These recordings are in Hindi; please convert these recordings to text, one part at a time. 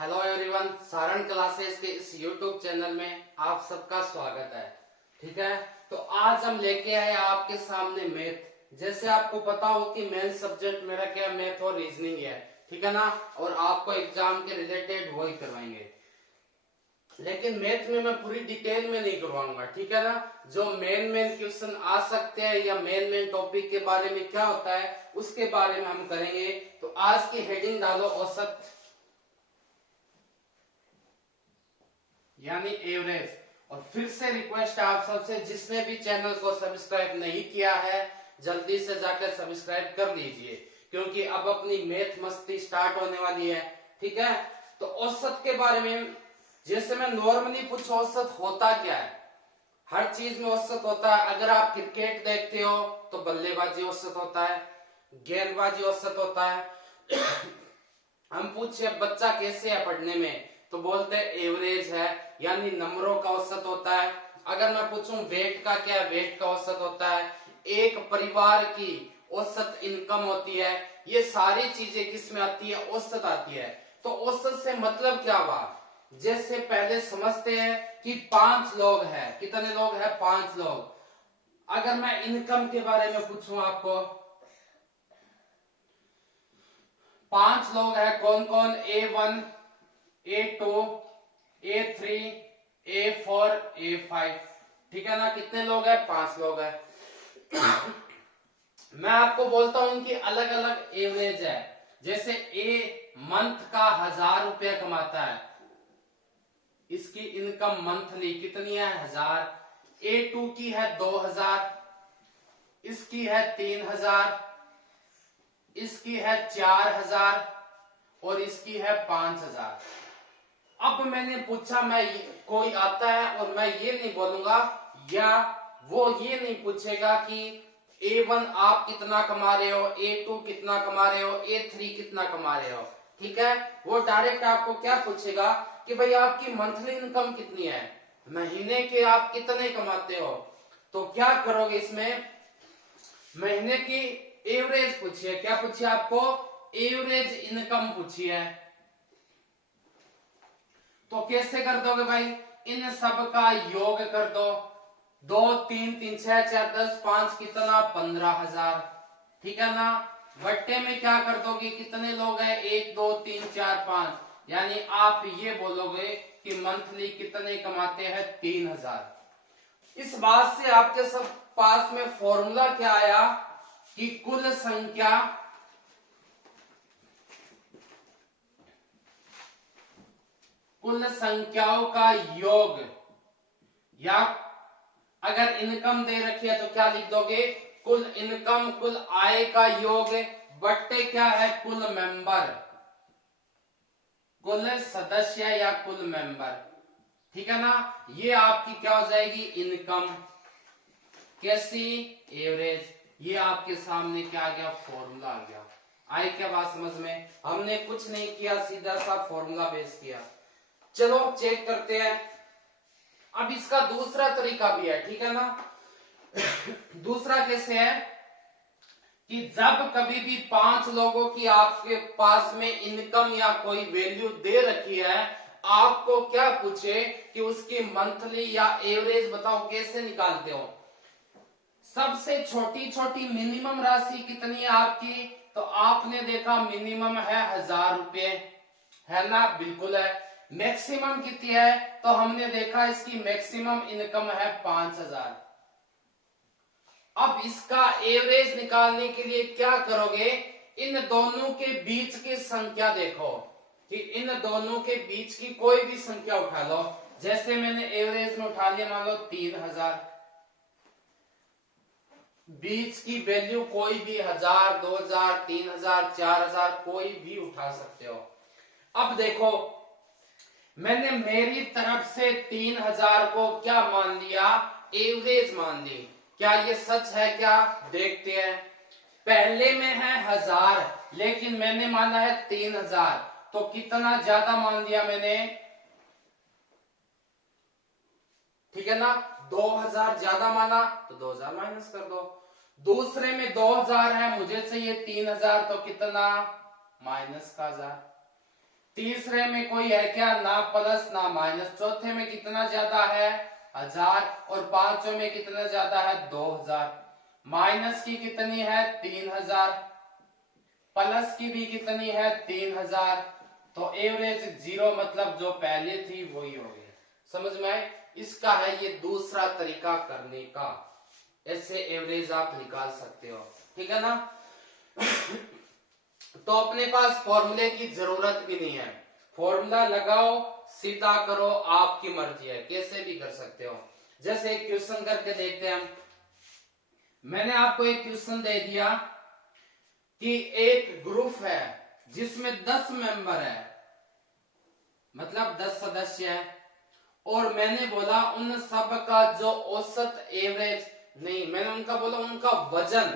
हेलो एवरीवन, सारण क्लासेस के इस यूट्यूब चैनल में आप सबका स्वागत है। ठीक है, तो आज हम लेके आए आपके सामने मैथ। जैसे आपको पता हो कि मेन सब्जेक्ट मेरा क्या मैथ और रीजनिंग है, ठीक है ना। और आपको एग्जाम के रिलेटेड वही करवाएंगे, लेकिन मैथ में मैं पूरी डिटेल में नहीं करवाऊंगा, ठीक है ना। जो मेन क्वेश्चन आ सकते हैं या मेन टॉपिक के बारे में क्या होता है उसके बारे में हम करेंगे। तो आज की हेडिंग डालो औसत यानी एवरेज। और फिर से रिक्वेस्ट है आप सबसे, जिसने भी चैनल को सब्सक्राइब नहीं किया है जल्दी से जाकर सब्सक्राइब कर लीजिए, क्योंकि अब अपनी मैथ मस्ती स्टार्ट होने वाली है। ठीक है, तो औसत के बारे में जैसे मैं नॉर्मली पूछूं, औसत होता क्या है। हर चीज में औसत होता है। अगर आप क्रिकेट देखते हो तो बल्लेबाजी औसत होता है, गेंदबाजी औसत होता है। हम पूछे बच्चा कैसे है पढ़ने में, तो बोलते हैं एवरेज है, यानी नंबरों का औसत होता है। अगर मैं पूछूं वेट का क्या है, वेट का औसत होता है। एक परिवार की औसत इनकम होती है। ये सारी चीजें किस में आती है, औसत आती है। तो औसत से मतलब क्या हुआ, जैसे पहले समझते हैं कि 5 लोग हैं। कितने लोग हैं, 5 लोग। अगर मैं इनकम के बारे में पूछूं आपको, 5 लोग हैं, कौन कौन, A1 A2 A3 A4 A5, ठीक है ना। कितने लोग हैं, 5 लोग हैं। मैं आपको बोलता हूं इनकी अलग अलग एवरेज है। जैसे ए मंथ का 1000 रुपया कमाता है, इसकी इनकम मंथली कितनी है, 1000। A2 की है 2000, इसकी है 3000, इसकी है 4000 और इसकी है 5000। अब मैंने पूछा, मैं कोई आता है और मैं ये नहीं बोलूंगा या वो ये नहीं पूछेगा कि A1 आप कितना कमा रहे हो, A2 कितना कमा रहे हो, A3 कितना कमा रहे हो। ठीक है, वो डायरेक्ट आपको क्या पूछेगा कि भाई आपकी मंथली इनकम कितनी है, महीने के आप कितने कमाते हो। तो क्या करोगे, इसमें महीने की एवरेज पूछिए। क्या पूछिए आपको, एवरेज इनकम पूछिए। तो कैसे कर दोगे भाई, इन सब का योग कर दो। 2 3 3 6 4 10 5 कितना, 15,000, ठीक है ना। बट्टे में क्या कर दोगे, कितने लोग हैं, 1 2 3 4 5, यानी आप ये बोलोगे कि मंथली कितने कमाते हैं, 3,000। इस बात से आपके सब पास में फॉर्मूला क्या आया कि कुल संख्या कुल संख्याओं का योग, या अगर इनकम दे रखी है तो क्या लिख दोगे, कुल इनकम, कुल आय का योग बट्टे क्या है, कुल मेंबर, कुल सदस्य या कुल मेंबर, ठीक है ना। ये आपकी क्या हो जाएगी, इनकम। कैसी, एवरेज। ये आपके सामने क्या आ गया, फॉर्मूला आ गया। आए क्या बात समझ में, हमने कुछ नहीं किया, सीधा सा फॉर्मूला बेस किया। चलो चेक करते हैं। अब इसका दूसरा तरीका भी है, ठीक है ना। दूसरा कैसे है कि जब कभी भी 5 लोगों की आपके पास में इनकम या कोई वैल्यू दे रखी है, आपको क्या पूछे कि उसकी मंथली या एवरेज बताओ, कैसे निकालते हो। सबसे छोटी छोटी मिनिमम राशि कितनी है आपकी, तो आपने देखा मिनिमम है 1000 रुपये, है ना, बिल्कुल है। मैक्सिमम कितनी है, तो हमने देखा इसकी मैक्सिमम इनकम है 5000। अब इसका एवरेज निकालने के लिए क्या करोगे, इन दोनों के बीच की संख्या देखो कि इन दोनों के बीच की कोई भी संख्या उठा लो। जैसे मैंने एवरेज में उठा लिया, मान लो 3000, बीच की वैल्यू कोई भी 1000 2000 3000 4000 कोई भी उठा सकते हो। अब देखो, मैंने मेरी तरफ से 3000 को क्या मान लिया, एवरेज मान ली। क्या ये सच है, क्या देखते हैं। पहले में है 1000, लेकिन मैंने माना है 3000, तो कितना ज्यादा मान लिया मैंने, ठीक है ना। 2000 ज्यादा माना तो 2000 माइनस कर दो। दूसरे में 2000 है, मुझे चाहिए 3000, तो कितना, माइनस का 1000। तीसरे में कोई है क्या, ना प्लस ना माइनस। चौथे में कितना ज्यादा है, 1000, और पांचों में कितना ज्यादा है, 2000। माइनस की कितनी है, 3000, प्लस की भी कितनी है, 3000। तो एवरेज 0, मतलब जो पहले थी वही हो गई। समझ में आए? इसका है ये दूसरा तरीका करने का, ऐसे एवरेज आप निकाल सकते हो। ठीक है ना। तो अपने पास फॉर्मूले की जरूरत भी नहीं है, फॉर्मूला लगाओ सीधा करो, आपकी मर्जी है, कैसे भी कर सकते हो। जैसे एक क्वेश्चन करके देखते हैं हम। मैंने आपको एक क्वेश्चन दे दिया कि एक ग्रुप है जिसमें 10 मेंबर है, मतलब 10 सदस्य हैं, और मैंने बोला उन सब का जो औसत एवरेज, नहीं मैंने उनका बोला उनका वजन,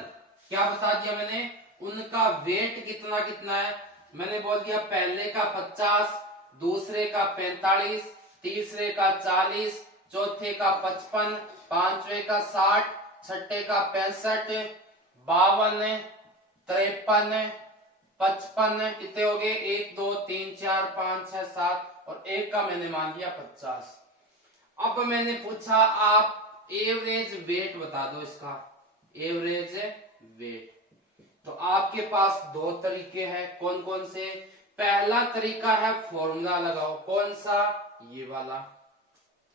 क्या बता दिया मैंने, उनका वेट कितना कितना है। मैंने बोल दिया पहले का 50, दूसरे का 45, तीसरे का 40, चौथे का 55, पांचवे का 60, छठे का 65, 52, 53, 55, कितने हो गए, 1 2 3 4 5 6 7, और एक का मैंने मान दिया 50। अब मैंने पूछा आप एवरेज वेट बता दो इसका, एवरेज वेट। तो आपके पास दो तरीके हैं, कौन कौन से। पहला तरीका है फॉर्मूला लगाओ, कौन सा, ये वाला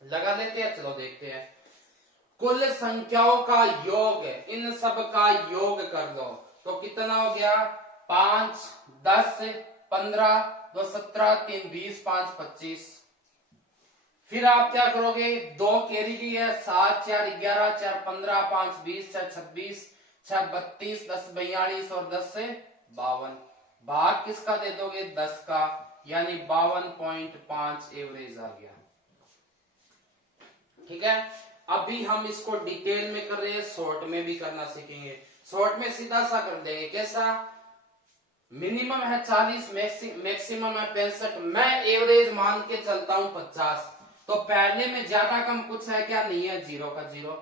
लगा लेते हैं। चलो देखते हैं। कुल संख्याओं का योग, इन सब का योग कर दो तो कितना हो गया, 5 10 15 2 17 3 20 5 25। फिर आप क्या करोगे, 2 कैरी की है, 7 4 11 4 15 5 20 6 26 6 32 10 42 और 10 से 52। भाग किसका दे दोगे, 10 का, यानी 52.5 एवरेज आ गया। ठीक है। अभी हम इसको डिटेल में कर रहे हैं, शॉर्ट में भी करना सीखेंगे। शॉर्ट में सीधा सा कर देंगे, कैसा, मिनिमम है 40, मैक्सिमम है 65, मैं एवरेज मान के चलता हूं 50। तो पहले में ज्यादा कम कुछ है क्या, नहीं है, 0 का 0।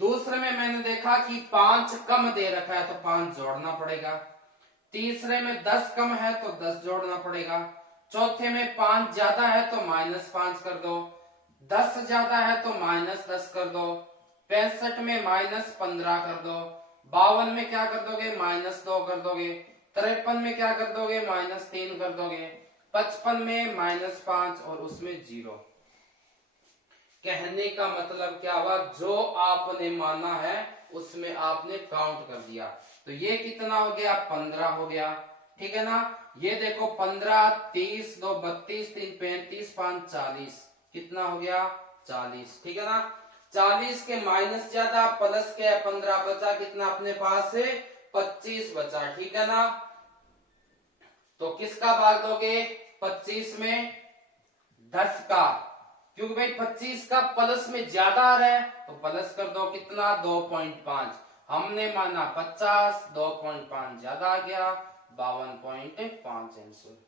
दूसरे में मैंने देखा कि 5 कम दे रखा है तो 5 जोड़ना पड़ेगा। तीसरे में 10 कम है तो 10 जोड़ना पड़ेगा। चौथे में 5 ज्यादा है तो -5 कर दो, 10 ज्यादा है तो -10 कर दो, 65 में -15 कर दो, 52 में क्या कर दोगे, -2 कर दोगे, 53 में क्या कर दोगे, -3 कर दोगे, 55 में -5 और उसमें 0। कहने का मतलब क्या हुआ, जो आपने माना है उसमें आपने काउंट कर दिया। तो ये कितना हो गया, 15 हो गया। ठीक है ना। ये देखो 15 30 2 32 3 35 5 40, कितना हो गया, 40। ठीक है ना। 40 के माइनस ज्यादा, प्लस के 15 बचा, कितना अपने पास से 25 बचा। ठीक है ना। तो किसका भाग दोगे, 25 में 10 का, क्योंकि भाई 25 का प्लस में ज्यादा आ रहा है तो प्लस कर दो, कितना, 2.5। हमने माना 50, 2.5 ज्यादा आ गया, 52.5 आंसर।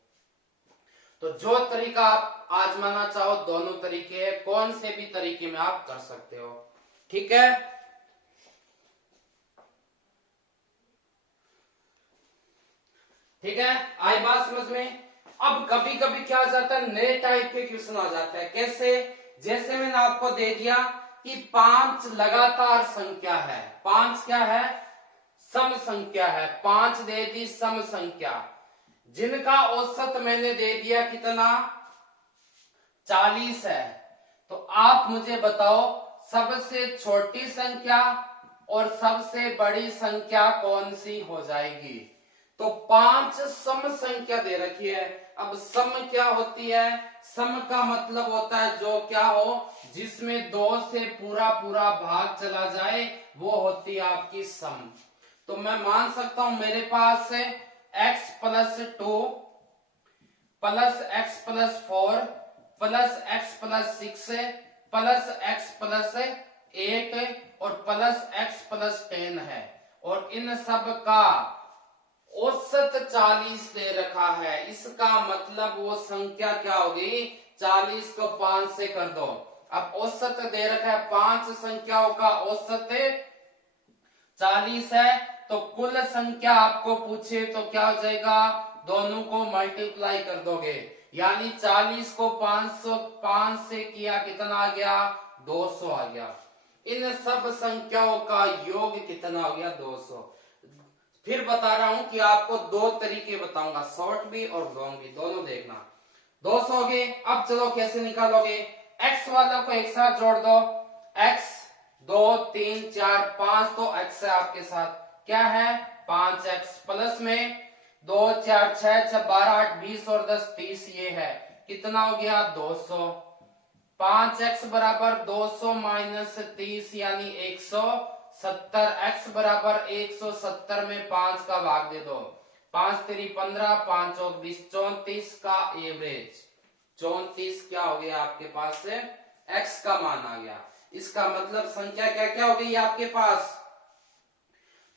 तो जो तरीका आप आजमाना चाहो, दोनों तरीके हैं, कौन से भी तरीके में आप कर सकते हो। ठीक है। ठीक है, आई बात समझ में। अब कभी कभी क्या आ जाता है, नए टाइप के क्वेश्चन आ जाता है। कैसे, जैसे मैंने आपको दे दिया कि 5 लगातार संख्या है, 5 क्या है, सम संख्या है, 5 दे दी सम संख्या, जिनका औसत मैंने दे दिया कितना, 40 है। तो आप मुझे बताओ सबसे छोटी संख्या और सबसे बड़ी संख्या कौन सी हो जाएगी। तो 5 सम संख्या दे रखी है। अब सम क्या होती है, सम का मतलब होता है जो क्या हो, जिसमें 2 से पूरा पूरा भाग चला जाए, वो होती है आपकी सम। तो मैं मान सकता हूं मेरे पास x + 2 + x + 4 + x + 6 + x + 8 और +x + 10 है, और इन सब का औसत 40 दे रखा है। इसका मतलब वो संख्या क्या होगी, 40 को 5 से कर दो। अब औसत दे रखा है, 5 संख्याओं का औसत 40 है, तो कुल संख्या आपको पूछे तो क्या हो जाएगा, दोनों को मल्टीप्लाई कर दोगे, यानी 40 को 505 से किया, कितना आ गया? 200 आ गया। इन सब संख्याओं का योग कितना हो गया? 200। फिर बता रहा हूं कि आपको दो तरीके बताऊंगा, शॉर्ट भी और लॉन्ग भी, दोनों देखना। 200 हो गए। अब चलो कैसे निकालोगे? x वालों को एक साथ जोड़ दो, x 2 3 4 5, तो x है आपके साथ, क्या है? 5x, प्लस में 2 4 6 6 12 8 20 और 10 30, ये है, कितना हो गया? 200। 5x बराबर 200 माइनस 30 यानी 170, x बराबर 170 में 5 का भाग दे दो, 5 3 15 5 और 20, 34 का एवरेज, 34 क्या हो गया आपके पास से? x का मान आ गया। इसका मतलब संख्या क्या क्या हो गई आपके पास?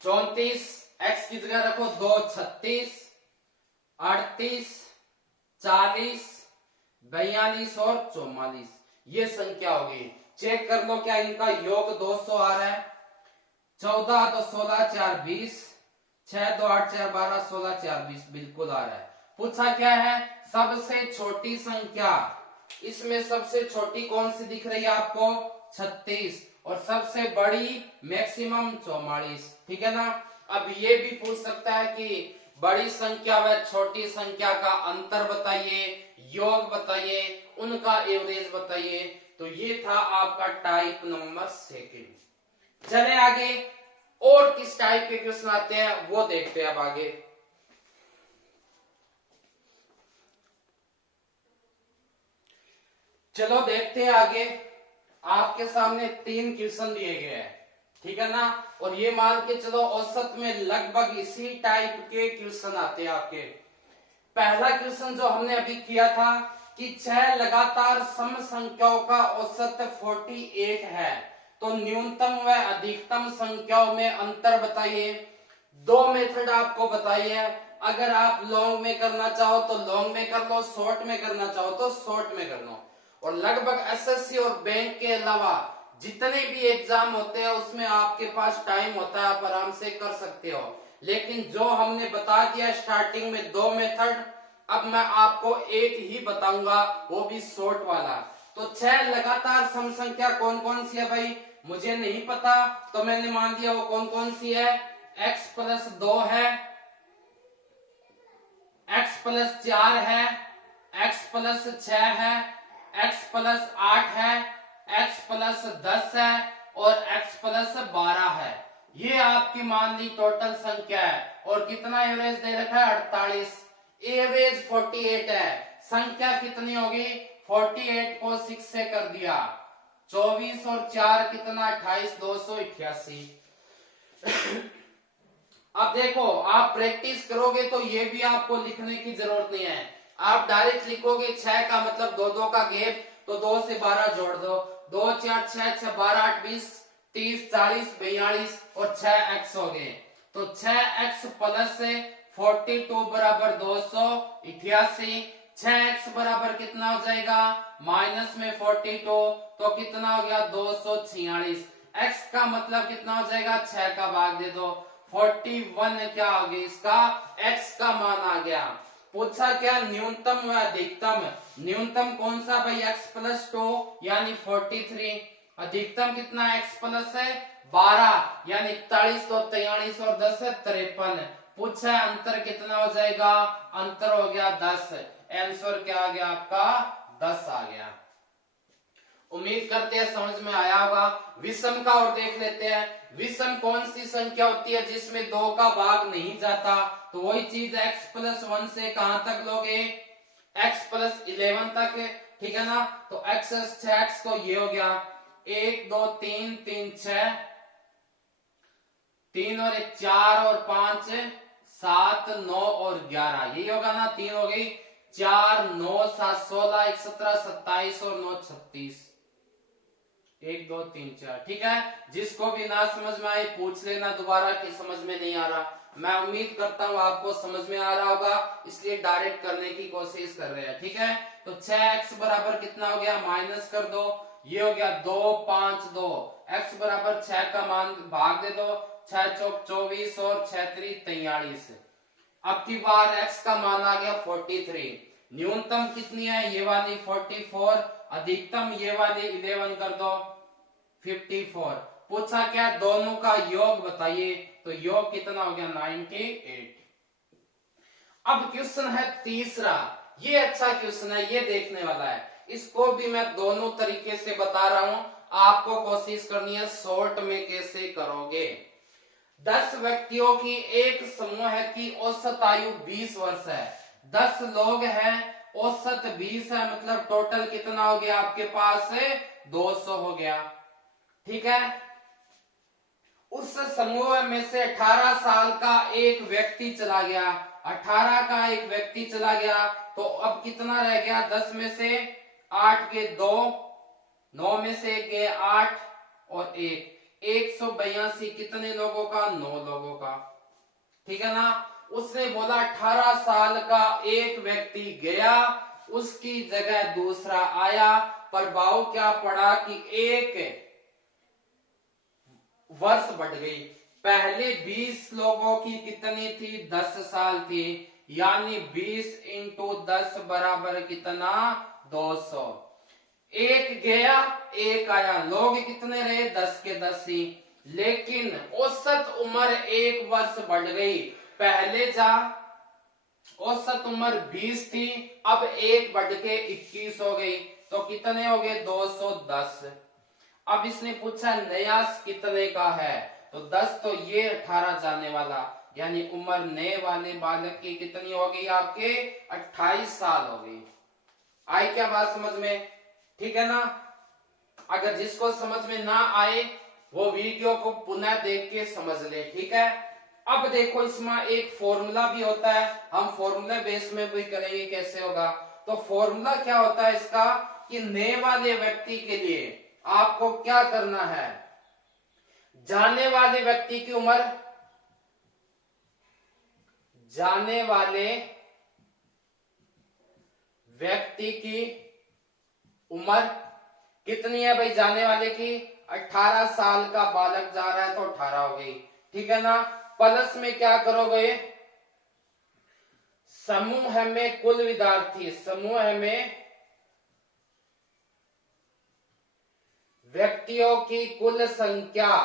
34, x की जगह रखो 2 36 38 40 42 और 44, ये संख्या होगी। चेक कर लो क्या इनका योग 200 आ रहा है? 14 2 16 4 20, 6 2 8 4 12 16 4 20, बिल्कुल आ रहा है। पूछा क्या है? सबसे छोटी संख्या, इसमें सबसे छोटी कौन सी दिख रही है आपको? 36, और सबसे बड़ी मैक्सिमम 44, ठीक है ना। अब ये भी पूछ सकता है कि बड़ी संख्या व छोटी संख्या का अंतर बताइए, योग बताइए, उनका एवरेज बताइए। तो ये था आपका टाइप नंबर 2। चले आगे, और किस टाइप के क्वेश्चन आते हैं वो देखते हैं अब आगे। चलो देखते हैं आगे। आपके सामने 3 क्वेश्चन दिए गए हैं, ठीक है ना, और ये मान के चलो औसत में लगभग इसी टाइप के क्वेश्चन आते हैं आपके। पहला क्वेश्चन जो हमने अभी किया था कि 6 लगातार सम संख्याओं का औसत 48 है, तो न्यूनतम व अधिकतम संख्याओं में अंतर बताइए। दो मेथड आपको बताइए, अगर आप लॉन्ग में करना चाहो तो लॉन्ग में कर लो, शॉर्ट में करना चाहो तो शॉर्ट में कर लो। और लगभग एसएससी और बैंक के अलावा जितने भी एग्जाम होते हैं उसमें आपके पास टाइम होता है, आप आराम से कर सकते हो। लेकिन जो हमने बता दिया स्टार्टिंग में 2 मेथड, अब मैं आपको एक ही बताऊंगा, वो भी शॉर्ट वाला। तो 6 लगातार सम संख्या कौन कौन सी है भाई? मुझे नहीं पता, तो मैंने मान दिया वो कौन कौन सी है। x प्लस 2 है, x प्लस 4 है, x प्लस 6 है, x प्लस 8 है, x प्लस 10 है और x प्लस 12 है। ये आपकी मान ली टोटल संख्या है। और कितना एवरेज दे रखा है? 48, एवरेज 48 है। संख्या कितनी होगी? 48 को 6 से कर दिया, 24 और 4 कितना? 28, 288। अब देखो, आप प्रैक्टिस करोगे तो ये भी आपको लिखने की जरूरत नहीं है, आप डायरेक्ट लिखोगे 6 का मतलब 2 2 का गैप, तो 2 से 12 जोड़ दो, 2 4 6 6 12 8 20 30 40 42 और 6x हो गए। तो 6x प्लस 42 बराबर 288, 6x बराबर कितना हो जाएगा? माइनस में 42, तो कितना हो गया? 246। x का मतलब कितना हो जाएगा? 6 का भाग दे दो, 41 क्या आ गया? इसका x का मान आ गया। पूछा क्या? न्यूनतम व अधिकतम। न्यूनतम कौन सा भाई? x प्लस 2 यानी 43, अधिकतम कितना? x प्लस 12 यानी 41, तो 43 और 10 53। पूछा अंतर कितना हो जाएगा? अंतर हो गया 10, आंसर क्या आ गया आपका? 10 आ गया। उम्मीद करते हैं समझ में आया होगा। विषम का और देख लेते हैं। विषम कौन सी संख्या होती है जिसमें 2 का भाग नहीं जाता? तो वही चीज x प्लस 1 से कहां तक लोगे? x प्लस 11 तक, ठीक है ना। तो x 6x तो ये हो गया 1 2 3 3 6, 3 और 1 4 और 5 7 9 और 11, यही होगा ना। 3 हो गई, 4 9 7 16 1 17 27 और 9 36, 1 2 3 4, ठीक है। जिसको भी ना समझ में आए पूछ लेना दोबारा कि समझ में नहीं आ रहा। मैं उम्मीद करता हूँ आपको समझ में आ रहा होगा, इसलिए डायरेक्ट करने की कोशिश कर रहे हैं, ठीक है। तो 6x बराबर कितना हो गया? माइनस कर दो, ये हो गया 2 5 2, x बराबर 6 का मान भाग दे दो, 6 चौक 24 और 6 3 43। अब की बार x का मान आ गया 43। न्यूनतम कितनी है, ये वाली 44, अधिकतम ये वाली 11 कर दो 54। पूछा क्या, दोनों का योग बताइए, तो योग कितना हो गया 98। अब क्वेश्चन है तीसरा, ये अच्छा क्वेश्चन है, ये देखने वाला है। इसको भी मैं दोनों तरीके से बता रहा हूं, आपको कोशिश करनी है शॉर्ट में कैसे करोगे। 10 व्यक्तियों की एक समूह है की औसत आयु 20 वर्ष है। 10 लोग हैं, औसत 20 है, मतलब टोटल कितना हो गया आपके पास है 200 हो गया। ठीक है, उस समूह में से 18 साल का एक व्यक्ति चला गया, 18 का एक व्यक्ति चला गया, तो अब कितना रह गया, 10 में से 8 के 2, 9 में से 1 गए 8 और 1, 182 कितने लोगों का, 9 लोगों का। ठीक है ना, उसने बोला 18 साल का एक व्यक्ति गया, उसकी जगह दूसरा आया, प्रभाव क्या पड़ा कि एक वर्ष बढ़ गई। पहले 20 लोगों की कितनी थी, 10 साल थी, यानी 20 इंटू 10 बराबर कितना 200। एक गया एक आया, लोग कितने रहे 10 के 10 ही, लेकिन औसत उम्र 1 वर्ष बढ़ गई। पहले जा औसत उम्र 20 थी, अब 1 बढ़ के 21 हो गई, तो कितने हो गए 210। अब इसने पूछा न्यास कितने का है, तो 10 तो ये 18 जाने वाला, यानी उम्र नए वाले बालक की कितनी हो गई आपके 28 साल हो गई। आई क्या बात समझ में, ठीक है ना। अगर जिसको समझ में ना आए वो वीडियो को पुनः देख के समझ ले, ठीक है। अब देखो इसमें एक फॉर्मूला भी होता है, हम फॉर्मूला बेस में भी करेंगे कैसे होगा। तो फॉर्मूला क्या होता है इसका कि नए वाले व्यक्ति के लिए आपको क्या करना है, जाने वाले व्यक्ति की उम्र, जाने वाले व्यक्ति की उम्र कितनी है भाई, जाने वाले की 18 साल का बालक जा रहा है तो 18 हो गई, ठीक है ना। प्लस में क्या करोगे, समूह में कुल विद्यार्थी, समूह में व्यक्तियों की कुल संख्या,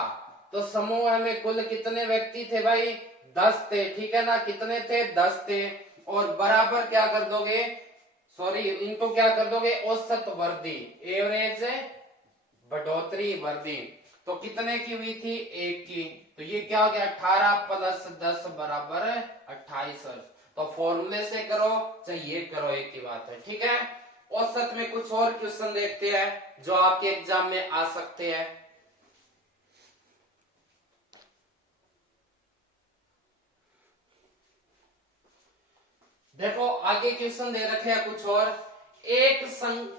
तो समूह में कुल कितने व्यक्ति थे भाई 10 थे, ठीक है ना। कितने थे 10 थे, और बराबर क्या कर दोगे, सॉरी इनको क्या कर दोगे औसत वृद्धि, एवरेज बढ़ोतरी वृद्धि, तो कितने की हुई थी 1 की, तो ये क्या हो गया 18 प्लस 10 बराबर 28 वर्ष। तो फॉर्मूले से करो चाहे ये करो एक ही बात है, ठीक है। औसत में कुछ और क्वेश्चन देखते हैं जो आपके एग्जाम में आ सकते हैं। देखो आगे क्वेश्चन दे रखे हैं कुछ और, एक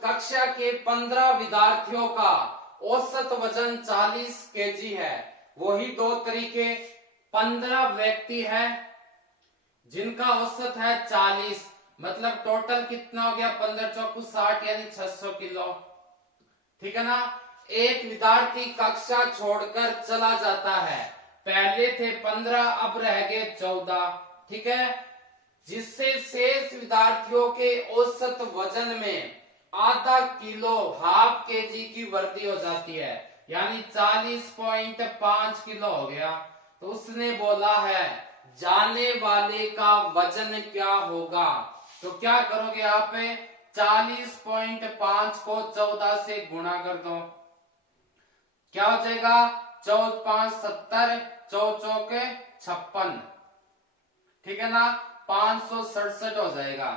कक्षा के 15 विद्यार्थियों का औसत वजन 40 केजी है। वही दो तरीके, 15 व्यक्ति है जिनका औसत है 40, मतलब टोटल कितना हो गया 15 चौकू 60 यानी 600 किलो, ठीक है ना। एक विद्यार्थी कक्षा छोड़कर चला जाता है, पहले थे 15 अब रह गए 14, ठीक है, जिससे शेष विद्यार्थियों के औसत वजन में आधा किलो हाफ केजी की वृद्धि हो जाती है, यानी 40.5 किलो हो गया। तो उसने बोला है जाने वाले का वजन क्या होगा, तो क्या करोगे आप 40.5 को 14 से गुणा कर दो, क्या हो जाएगा 14 5 70, 4 चौक 56, ठीक है ना, 567 हो जाएगा।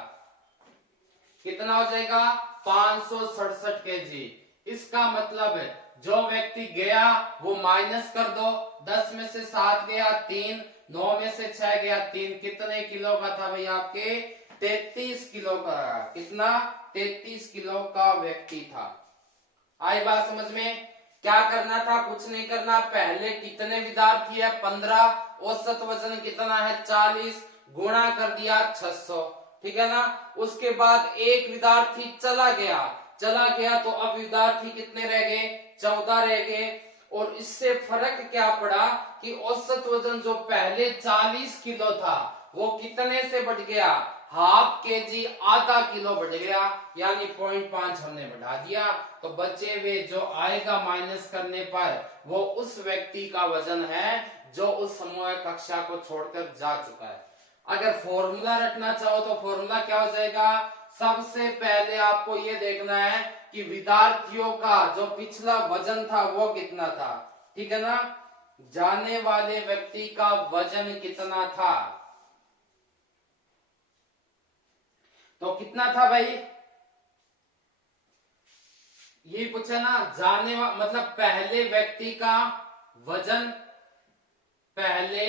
कितना हो जाएगा 567 केजी। इसका मतलब जो व्यक्ति गया वो माइनस कर दो, 10 में से 7 गया 3, 9 में से 6 गया 3, कितने किलो का था भाई आपके 33 किलो का। कितना 33 किलो का व्यक्ति था। आई बात समझ में। क्या करना था, कुछ नहीं करना, पहले कितने विद्यार्थी है 15, औसत वजन कितना है 40, गुणा कर दिया 600, ठीक है ना। उसके बाद एक विद्यार्थी चला गया तो अब विद्यार्थी कितने रह गए 14 रह गए, और इससे फर्क क्या पड़ा कि औसत वजन जो पहले 40 किलो था वो कितने से बढ़ गया, हाफ केजी, आधा किलो बढ़ गया, यानी 0.5 हमने बढ़ा दिया। तो बचे हुए जो आएगा माइनस करने पर वो उस व्यक्ति का वजन है जो उस समूह कक्षा को छोड़कर जा चुका है। अगर फॉर्मूला रटना चाहो तो फॉर्मूला क्या हो जाएगा, सबसे पहले आपको ये देखना है कि विद्यार्थियों का जो पिछला वजन था वो कितना था, ठीक है ना, जाने वाले व्यक्ति का वजन कितना था, तो कितना था भाई, ये पूछा ना, मतलब पहले व्यक्ति का वजन, पहले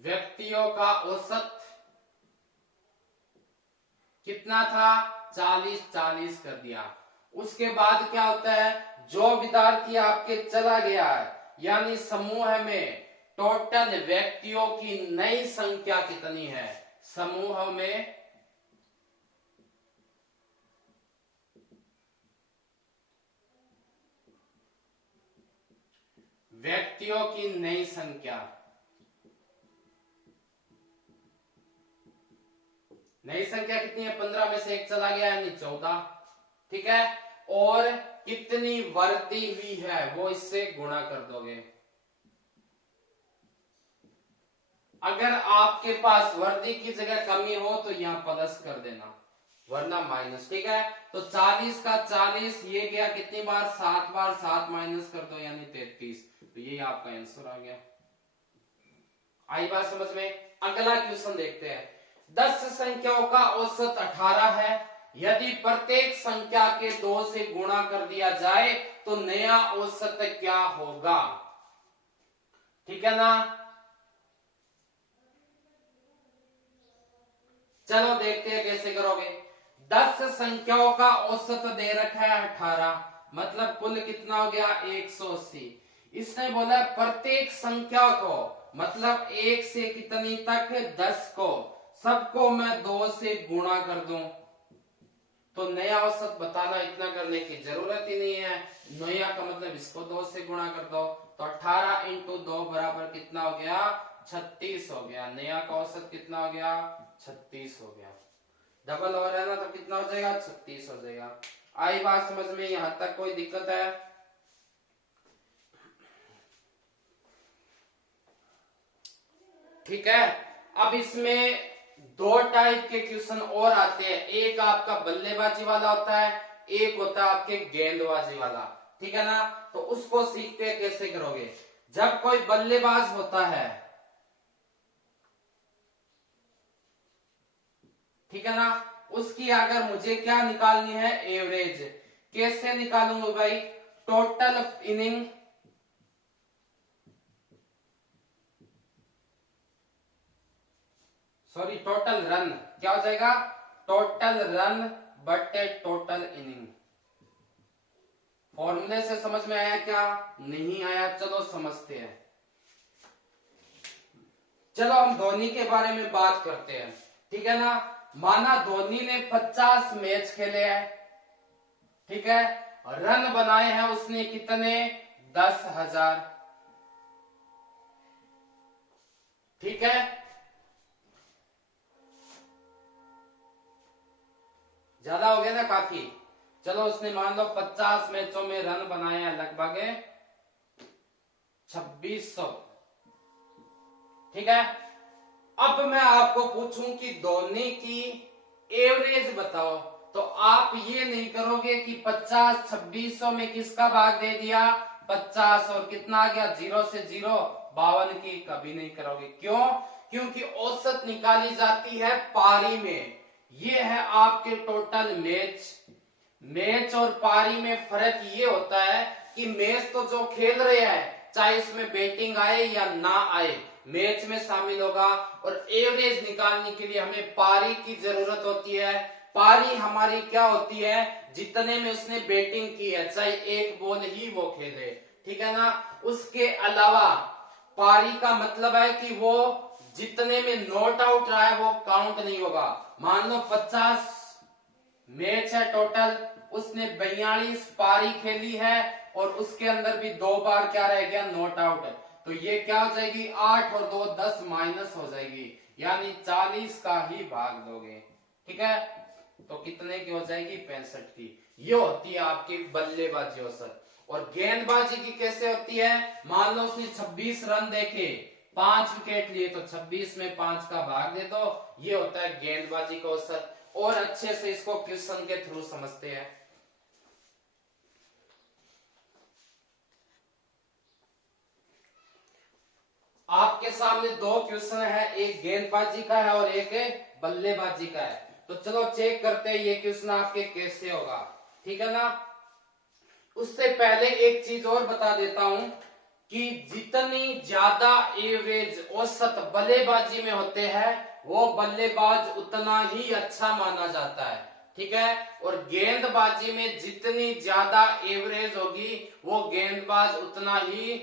व्यक्तियों का औसत कितना था, 40 कर दिया। उसके बाद क्या होता है, जो विद्यार्थी आपके चला गया है, यानी समूह में टोटल व्यक्तियों की नई संख्या कितनी है, समूह में व्यक्तियों की नई संख्या, नई संख्या कितनी है, 15 में से एक चला गया यानी 14, ठीक है, और कितनी वर्दी हुई है वो इससे गुणा कर दोगे। अगर आपके पास वर्दी की जगह कमी हो तो यहां प्लस कर देना, वरना माइनस, ठीक है। तो 40 का 40 ये गया कितनी बार, 7 बार, 7 माइनस कर दो यानी 33, तो ये आपका आंसर आ गया। आई बात समझ में। अगला क्वेश्चन देखते हैं। 10 संख्याओं का औसत 18 है, यदि प्रत्येक संख्या के 2 से गुणा कर दिया जाए तो नया औसत क्या होगा, ठीक है ना। चलो देखते हैं कैसे करोगे। 10 संख्याओं का औसत दे रखा है 18, मतलब कुल कितना हो गया 180। इसने बोला प्रत्येक संख्या को, मतलब 1 से कितनी तक, 10 को, सबको मैं 2 से गुणा कर दूं तो नया औसत बताना, इतना करने की जरूरत ही नहीं है। नया का मतलब इसको 2 से गुणा कर दो, तो 18 इंटू 2 बराबर कितना हो गया, 36 हो गया। नया का औसत कितना हो गया, 36 हो गया। डबल हो रहा है ना, तो कितना हो जाएगा, 36 हो जाएगा। आई बात समझ में, यहां तक कोई दिक्कत है। ठीक है। अब इसमें 2 टाइप के क्वेश्चन और आते हैं, एक आपका बल्लेबाजी वाला होता है, एक होता है आपके गेंदबाजी वाला, ठीक है ना। तो उसको सीखते हैं कैसे करोगे। जब कोई बल्लेबाज होता है, ठीक है ना, उसकी अगर मुझे क्या निकालनी है, एवरेज, कैसे निकालूंगा भाई, total inning, sorry total run, क्या हो जाएगा, टोटल रन बटे टोटल इनिंग। फॉर्मूले से समझ में आया क्या, नहीं आया, चलो समझते हैं। चलो हम धोनी के बारे में बात करते हैं, ठीक है ना। माना धोनी ने 50 मैच खेले हैं, ठीक है, रन बनाए हैं उसने कितने, 10,000, ठीक है। ज्यादा हो गया ना काफी। चलो उसने मान लो 50 मैचों में रन बनाए हैं लगभग 2600, ठीक है। अब मैं आपको पूछूं कि धोनी की एवरेज बताओ, तो आप ये नहीं करोगे कि 50 2600 में किसका भाग दे दिया, 50, और कितना आ गया, 0 से 0, 52 की कभी नहीं करोगे। क्यों, क्योंकि औसत निकाली जाती है पारी में। ये है आपके टोटल मैच और पारी में फर्क ये होता है कि मैच तो जो खेल रहे हैं, चाहे इसमें बैटिंग आए या ना आए, मैच में शामिल होगा। और एवरेज निकालने के लिए हमें पारी की जरूरत होती है। पारी हमारी क्या होती है, जितने में उसने बैटिंग की है, चाहे एक बॉल ही वो खेले, ठीक है ना। उसके अलावा पारी का मतलब है कि वो जितने में नॉट आउट रहा है वो काउंट नहीं होगा। मान लो 50 मैच है टोटल, उसने 42 पारी खेली है और उसके अंदर भी 2 बार क्या रह गया, नॉट आउट है, तो तो ये क्या हो जाएगी, 8 और 2 10 माइनस हो जाएगी, यानी 40 का ही भाग दोगे। ठीक है, तो कितने की हो जाएगी, 65 की। ये होती है आपकी बल्लेबाजी औसत। और गेंदबाजी की कैसे होती है, मान लो उसने 26 रन देखे, 5 विकेट लिए, तो 26 में 5 का भाग दे दो, ये होता है गेंदबाजी का औसत। और अच्छे से इसको क्वेश्चन के थ्रू समझते हैं। आपके सामने दो क्वेश्चन है, एक गेंदबाजी का है और एक बल्लेबाजी का है। तो चलो चेक करते हैं ये क्वेश्चन आपके कैसे होगा। ठीक है ना, उससे पहले एक चीज और बता देता हूं कि जितनी ज्यादा एवरेज औसत बल्लेबाजी में होते हैं वो बल्लेबाज उतना ही अच्छा माना जाता है। ठीक है, और गेंदबाजी में जितनी ज्यादा एवरेज होगी वो गेंदबाज उतना ही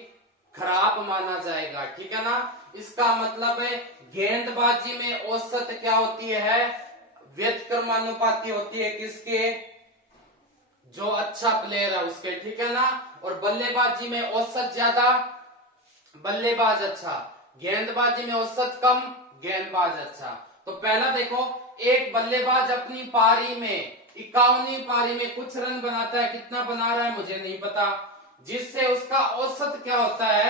खराब माना जाएगा। ठीक है ना, इसका मतलब है गेंदबाजी में औसत क्या होती है, व्युत्क्रमानुपाती होती है, किसके, जो अच्छा प्लेयर है उसके। ठीक है ना, और बल्लेबाजी में औसत ज्यादा, बल्लेबाज अच्छा, गेंदबाजी में औसत कम, गेंदबाज अच्छा। तो पहला देखो, एक बल्लेबाज अपनी पारी में 51वीं पारी में कुछ रन बनाता है, कितना बना रहा है मुझे नहीं पता, जिससे उसका औसत क्या होता है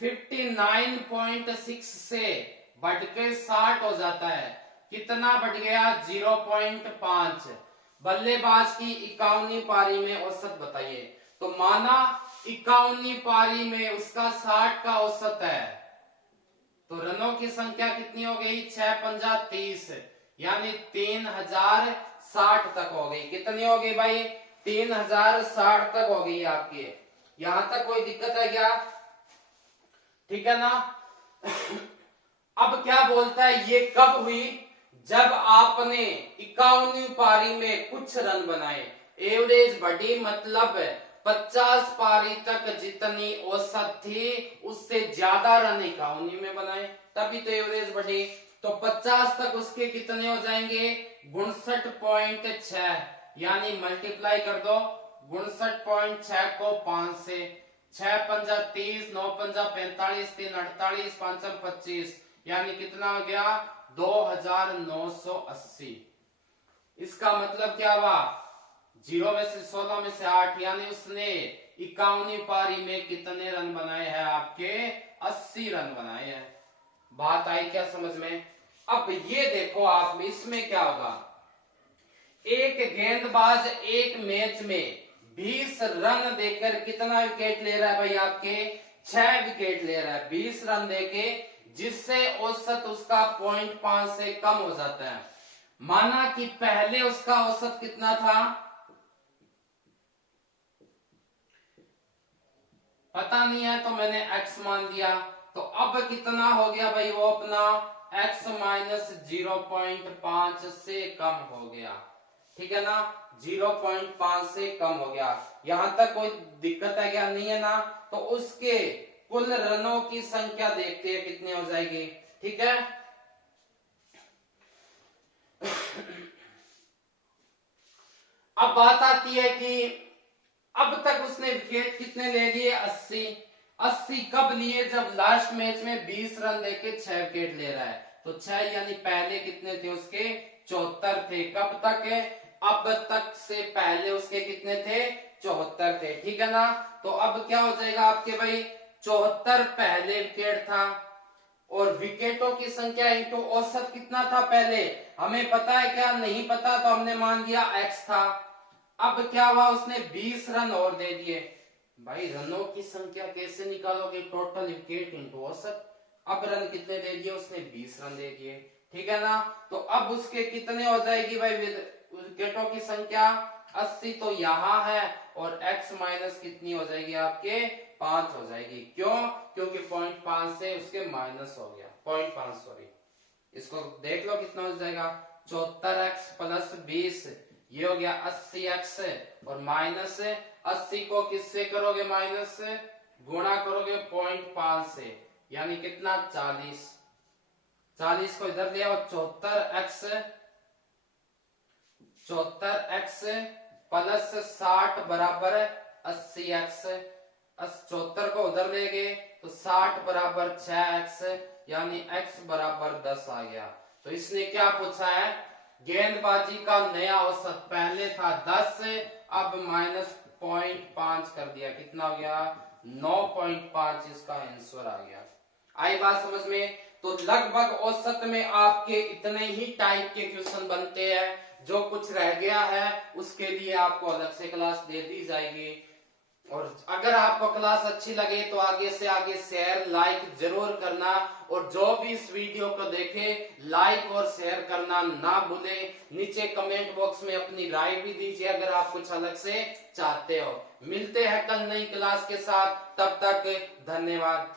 59.6 से बढ़ के 60 हो जाता है। कितना बढ़ गया, 0.5। बल्लेबाज की 51वीं पारी में औसत बताइए। तो माना 51वीं पारी में उसका 60 का औसत है, तो रनों की संख्या कितनी हो गई, 6 पंजा 30, यानी 3060 तक हो गई। कितनी हो गई भाई, 3060 तक हो गई आपकी। यहां तक कोई दिक्कत है क्या, ठीक है ना। अब क्या बोलता है, ये कब हुई, जब आपने 51वीं पारी में कुछ रन बनाए, एवरेज बढ़ी, मतलब 50 पारी तक जितनी औसत थी उससे ज्यादा रन 51वीं में बनाए, तभी तो एवरेज बढ़ी। तो 50 तक उसके कितने हो जाएंगे, 59.6, यानी मल्टीप्लाई कर दो 59.6 को 5 से, 6 पंजा 30, 9 पंजा 45, 3 48, 5 25, यानी कितना हो गया 2980। इसका मतलब क्या हुआ, 0 में से 16 में से 8, यानी उसने 51वीं पारी में कितने रन बनाए हैं, आपके 80 रन बनाए हैं। बात आई क्या समझ में। अब ये देखो आप, इसमें क्या होगा, एक गेंदबाज एक मैच में 20 रन देकर कितना विकेट ले रहा है भाई, आपके 6 विकेट ले रहा है 20 रन देके, जिससे औसत उसका 0.5 से कम हो जाता है। माना कि पहले उसका औसत कितना था, पता नहीं है, तो मैंने x मान दिया। तो अब कितना हो गया भाई, वो अपना x माइनस 0.5 से कम हो गया। ठीक है ना, 0.5 से कम हो गया। यहां तक कोई दिक्कत है क्या, नहीं है ना। तो उसके कुल रनों की संख्या देखते हैं कितनी हो जाएगी। ठीक है, अब बात आती है कि अब तक उसने विकेट कितने ले लिए, 80। 80 कब लिए, जब लास्ट मैच में 20 रन देके 6 विकेट ले रहा है। तो 6 यानी पहले कितने थे उसके, 74 थे। कब तक, अब तक से पहले उसके कितने थे, 74 थे। ठीक है ना, तो अब क्या हो जाएगा आपके भाई, 74 पहले विकेट था, और विकेटों की संख्या इंटू औसत कितना था पहले, हमें पता है क्या, नहीं पता, तो हमने मान लिया x था। अब क्या हुआ, उसने 20 रन और दे दिए। भाई रनों की संख्या कैसे निकालोगे, टोटल विकेट इंटू औसत। अब रन कितने दे दिए उसने, 20 रन दे दिए। ठीक है ना, तो अब उसके कितने हो जाएगी भाई विकेटों की संख्या, 80 तो यहाँ है, और x माइनस कितनी हो जाएगी आपके, 5 हो जाएगी। क्यों, क्योंकि 0.5 से उसके माइनस हो गया, 0.5 सॉरी। इसको देख लो कितना हो जाएगा, 74x प्लस 20, ये हो गया 80x, और माइनस 80 को किससे करोगे, माइनस से गुणा करोगे 0.5 से, यानी कितना 40। 40 को इधर लिया, 74x प्लस 60 बराबर 80x। 74 को उधर ले गए तो 60 बराबर 6x यानी x बराबर 10 आ गया। तो इसने क्या पूछा है, गेंदबाजी का नया औसत पहले था 10, अब -0.5 कर दिया, कितना हो गया 9.5, इसका आंसर आ गया। आई बात समझ में। तो लगभग औसत में आपके इतने ही टाइप के क्वेश्चन बनते हैं, जो कुछ रह गया है उसके लिए आपको अलग से क्लास दे दी जाएगी। और अगर आपको क्लास अच्छी लगे तो आगे से आगे शेयर लाइक जरूर करना, और जो भी इस वीडियो को देखे लाइक और शेयर करना ना भूले। नीचे कमेंट बॉक्स में अपनी राय भी दीजिए अगर आप कुछ अलग से चाहते हो। मिलते हैं कल नई क्लास के साथ, तब तक धन्यवाद।